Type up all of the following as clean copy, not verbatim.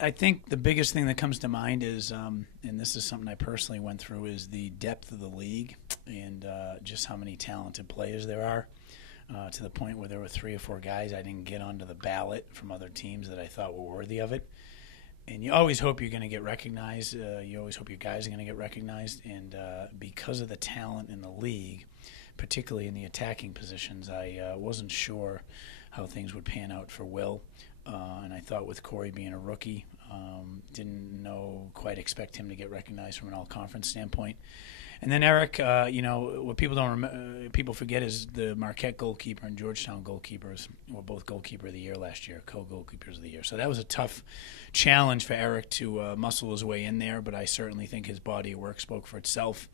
I think the biggest thing that comes to mind is, and this is something I personally went through, is the depth of the league and just how many talented players there are. To the point where there were 3 or 4 guys I didn't get onto the ballot from other teams that I thought were worthy of it. And you always hope you're going to get recognized. You always hope your guys are going to get recognized. And because of the talent in the league, particularly in the attacking positions, I wasn't sure how things would pan out for Will. And I thought with Corey being a rookie, didn't quite expect him to get recognized from an all-conference standpoint. And then Eric, what people forget is the Marquette goalkeeper and Georgetown goalkeepers were both goalkeeper of the year last year, co-goalkeepers of the year. So that was a tough challenge for Eric to muscle his way in there, but I certainly think his body of work spoke for itself.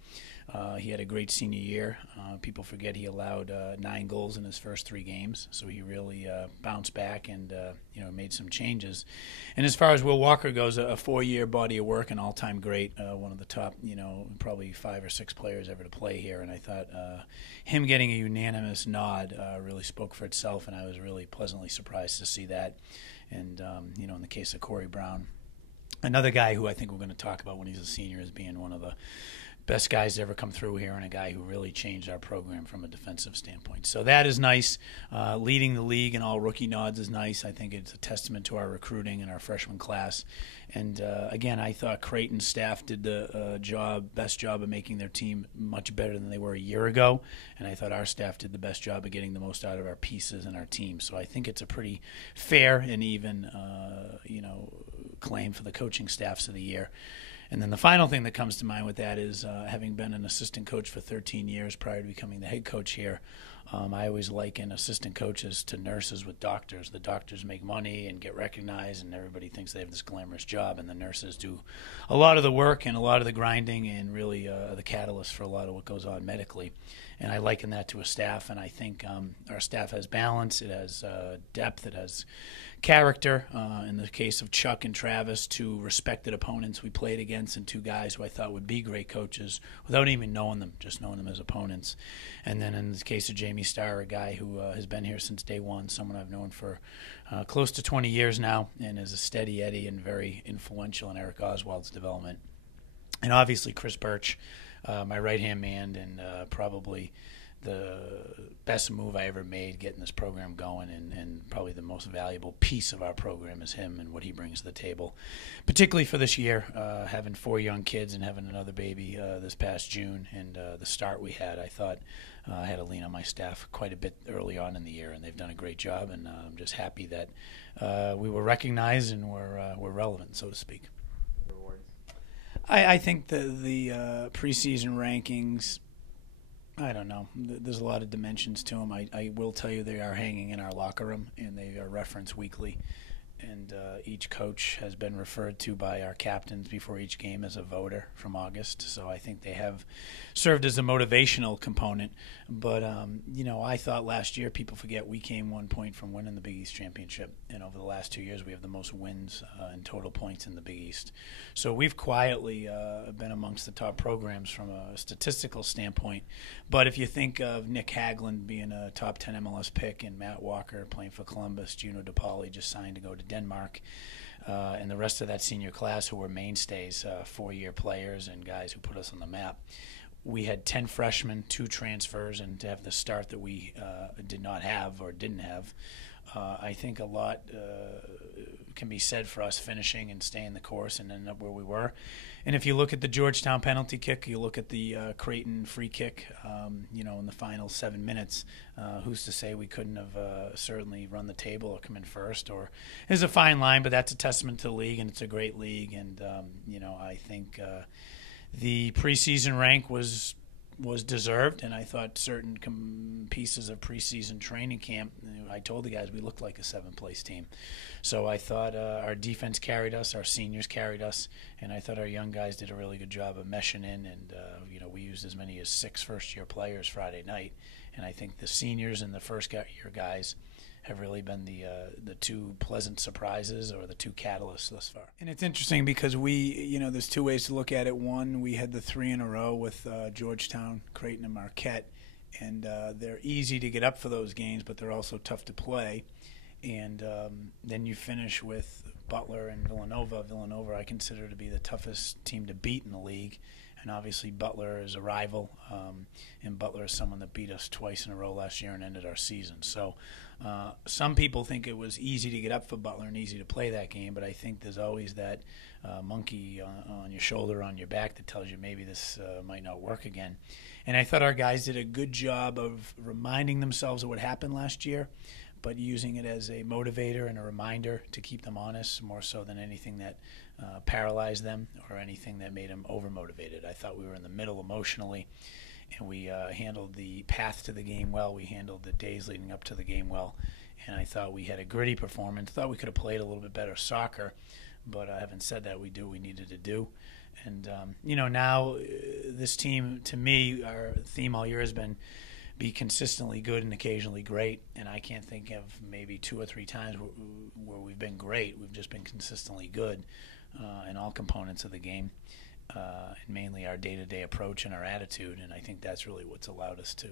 He had a great senior year. People forget he allowed 9 goals in his first 3 games, so he really bounced back and made some changes. And as far as Will Walker goes, a 4-year body of work, an all-time great, one of the top, probably 5 or 6 players ever to play here. And I thought him getting a unanimous nod really spoke for itself, and I was really pleasantly surprised to see that. And in the case of Corey Brown, another guy who I think we're going to talk about when he's a senior as being one of the best guys to ever come through here, and a guy who really changed our program from a defensive standpoint. So that is nice. Leading the league in all rookie nods is nice. I think it's a testament to our recruiting and our freshman class. And again, I thought Creighton's staff did the best job of making their team much better than they were a year ago. And I thought our staff did the best job of getting the most out of our pieces and our team. So I think it's a pretty fair and even, claim for the coaching staffs of the year. And then the final thing that comes to mind with that is having been an assistant coach for 13 years prior to becoming the head coach here, I always liken assistant coaches to nurses with doctors. The doctors make money and get recognized, and everybody thinks they have this glamorous job, and the nurses do a lot of the work and a lot of the grinding and really the catalyst for a lot of what goes on medically. And I liken that to a staff, and I think our staff has balance, it has depth, it has character. In the case of Chuck and Travis, 2 respected opponents we played against, and 2 guys who I thought would be great coaches without even knowing them, just knowing them as opponents. And then in the case of Jamie Starr, a guy who has been here since day one, someone I've known for close to 20 years now, and is a steady Eddie and very influential in Eric Oswald's development. And obviously Chris Birch, my right-hand man, and probably the best move I ever made getting this program going, and probably the most valuable piece of our program is him and what he brings to the table, particularly for this year, having 4 young kids and having another baby this past June, and the start we had. I thought I had to lean on my staff quite a bit early on in the year, and they've done a great job, and I'm just happy that we were recognized and we're relevant, so to speak. I think the preseason rankings, I don't know. There's a lot of dimensions to them. I will tell you they are hanging in our locker room, and they are referenced weekly. And each coach has been referred to by our captains before each game as a voter from August. So I think they have served as a motivational component. But, I thought last year, people forget we came 1 point from winning the Big East Championship. And over the last 2 years, we have the most wins in total points in the Big East. So we've quietly been amongst the top programs from a statistical standpoint. But if you think of Nick Hagland being a top 10 MLS pick and Matt Walker playing for Columbus, Juno DePauli just signed to go to Denmark, and the rest of that senior class who were mainstays, 4-year players and guys who put us on the map. We had 10 freshmen, 2 transfers, and to have the start that we did not have or didn't have, I think a lot can be said for us finishing and staying the course and ending up where we were. And if you look at the Georgetown penalty kick, you look at the Creighton free kick, in the final 7 minutes, who's to say we couldn't have certainly run the table or come in first? Or there's a fine line, but that's a testament to the league, and it's a great league. And, I think the preseason rank was deserved, and I thought certain pieces of preseason training camp, I told the guys we looked like a 7th-place team. So I thought our defense carried us, our seniors carried us, and I thought our young guys did a really good job of meshing in, and we used as many as 6 first-year players Friday night, and I think the seniors and the first-year guys have really been the 2 pleasant surprises or the 2 catalysts thus far. And it's interesting because there's 2 ways to look at it. One, we had the 3 in a row with Georgetown, Creighton, and Marquette, and they're easy to get up for those games, but they're also tough to play. And then you finish with Butler and Villanova. Villanova I consider to be the toughest team to beat in the league. And obviously Butler is a rival, and Butler is someone that beat us twice in a row last year and ended our season. So some people think it was easy to get up for Butler and easy to play that game, but I think there's always that monkey on your shoulder, on your back, that tells you maybe this might not work again. And I thought our guys did a good job of reminding themselves of what happened last year, but using it as a motivator and a reminder to keep them honest, more so than anything that paralyzed them or anything that made them overmotivated. I thought we were in the middle emotionally, and we handled the path to the game well. We handled the days leading up to the game well, and I thought we had a gritty performance. Thought we could have played a little bit better soccer, but having said that, we do what we needed to do. And, now this team, to me, our theme all year has been be consistently good and occasionally great, and I can't think of maybe 2 or 3 times where we've been great. We've just been consistently good in all components of the game, and mainly our day-to-day approach and our attitude, and I think that's really what's allowed us to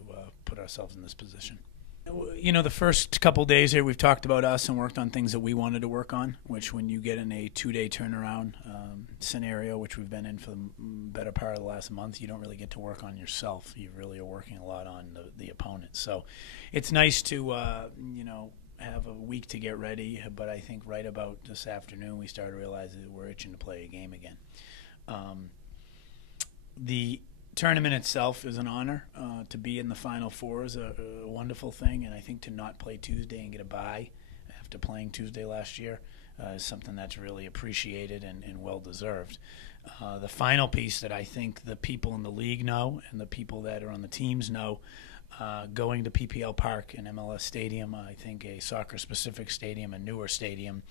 put ourselves in this position. The first couple days here we've talked about us and worked on things that we wanted to work on, which when you get in a 2-day turnaround scenario, which we've been in for the better part of the last month, you don't really get to work on yourself. You really are working a lot on the opponent. So it's nice to, have a week to get ready, but I think right about this afternoon we started realizing that we're itching to play a game again. The tournament itself is an honor. To be in the Final Four is a wonderful thing, and I think to not play Tuesday and get a bye after playing Tuesday last year is something that's really appreciated and well-deserved. The final piece that I think the people in the league know and the people that are on the teams know, going to PPL Park and MLS Stadium, I think a soccer-specific stadium, a newer stadium,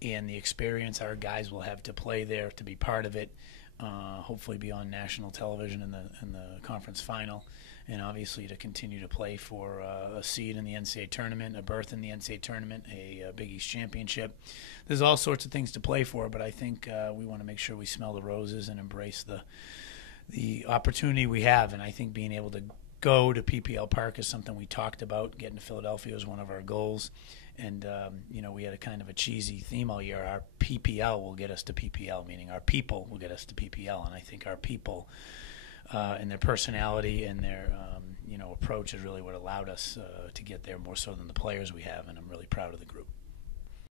and the experience our guys will have to play there, to be part of it, hopefully be on national television in the conference final, and obviously to continue to play for a seed in the NCAA tournament, a berth in the NCAA tournament, a Big East championship. There's all sorts of things to play for, but I think we want to make sure we smell the roses and embrace the opportunity we have. And I think being able to go to PPL Park is something we talked about. Getting to Philadelphia was one of our goals. And, we had a kind of a cheesy theme all year. Our PPL will get us to PPL, meaning our people will get us to PPL. And I think our people and their personality and their, approach is really what allowed us to get there more so than the players we have. And I'm really proud of the group.